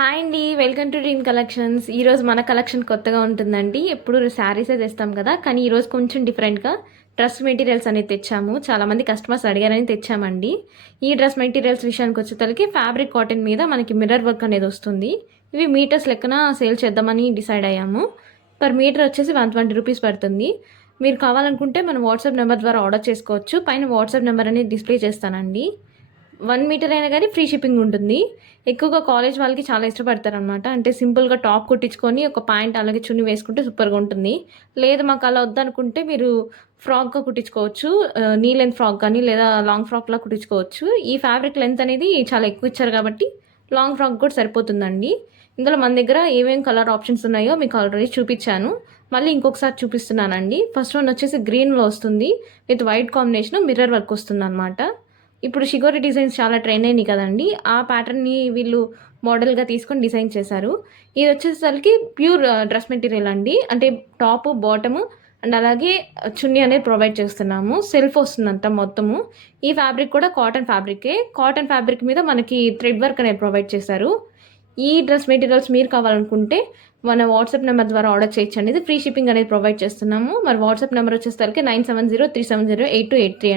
Hi అండి, welcome to dream collections. ఈరోజు మన కలెక్షన్ కొత్తగా ఉంటుందండి. ఎప్పుడు శారీసే తెస్తాం కదా, కానీ ఈరోజు కొంచెం డిఫరెంట్గా డ్రెస్ మెటీరియల్స్ అనేది తెచ్చాము. చాలామంది కస్టమర్స్ అడిగారని తెచ్చామండి. ఈ డ్రెస్ మెటీరియల్స్ విషయానికి వచ్చేసరికి ఫ్యాబ్రిక్ కాటన్ మీద మనకి మిర్రర్ వర్క్ అనేది వస్తుంది. ఇవి మీటర్స్ లెక్కన సేల్ చేద్దామని డిసైడ్ అయ్యాము. పర్ మీటర్ వచ్చేసి 120 రూపీస్ పడుతుంది. మీరు కావాలనుకుంటే మన వాట్సాప్ నెంబర్ ద్వారా ఆర్డర్ చేసుకోవచ్చు. పైన వాట్సాప్ నెంబర్ అనేది డిస్ప్లే చేస్తానండి. 1 మీటర్ అయినా కానీ ఫ్రీ షిప్పింగ్ ఉంటుంది. ఎక్కువగా కాలేజ్ వాళ్ళకి చాలా ఇష్టపడతారనమాట. అంటే సింపుల్గా టాప్ కుట్టించుకొని ఒక ప్యాంట్ అలాగే చున్నీ వేసుకుంటే సూపర్గా ఉంటుంది. లేదు మాకు అలా వద్దనుకుంటే మీరు ఫ్రాక్గా కుట్టించుకోవచ్చు. నీ లెంత్ ఫ్రాక్ కానీ లేదా లాంగ్ ఫ్రాక్లా కుట్టించుకోవచ్చు. ఈ ఫ్యాబ్రిక్ లెంత్ అనేది చాలా ఎక్కువ ఇచ్చారు కాబట్టి లాంగ్ ఫ్రాక్ కూడా సరిపోతుందండి. ఇందులో మన దగ్గర ఏమేమి కలర్ ఆప్షన్స్ ఉన్నాయో మీకు ఆల్రెడీ చూపించాను. మళ్ళీ ఇంకొకసారి చూపిస్తున్నానండి. ఫస్ట్ వన్ వచ్చేసి గ్రీన్లో వస్తుంది, with white combination mirror work వస్తుంది అనమాట. ఇప్పుడు షిగోరి డిజైన్స్ చాలా ట్రెండ్ అయినాయి కదండి, ఆ ప్యాటర్న్ని వీళ్ళు మోడల్గా తీసుకొని డిజైన్ చేశారు. ఇది వచ్చేసరికి ప్యూర్ డ్రెస్ మెటీరియల్ అండి. అంటే టాప్ బాటము అండ్ అలాగే చున్నీ అనేది ప్రొవైడ్ చేస్తున్నాము. సెల్ఫ్ వస్తుందంట మొత్తము. ఈ ఫ్యాబ్రిక్ కూడా కాటన్ ఫ్యాబ్రికే. కాటన్ ఫ్యాబ్రిక్ మీద మనకి థ్రెడ్ వర్క్ అనేది ప్రొవైడ్ చేశారు. ఈ డ్రెస్ మెటీరియల్స్ మీరు కావాలనుకుంటే మన వాట్సాప్ నెంబర్ ద్వారా ఆర్డర్ చేయొచ్చు. అనేది ఫ్రీ షిప్పింగ్ అనేది ప్రొవైడ్ చేస్తున్నాము. మరి వాట్సాప్ నెంబర్ వచ్చేసరికి 9703708283 అండి.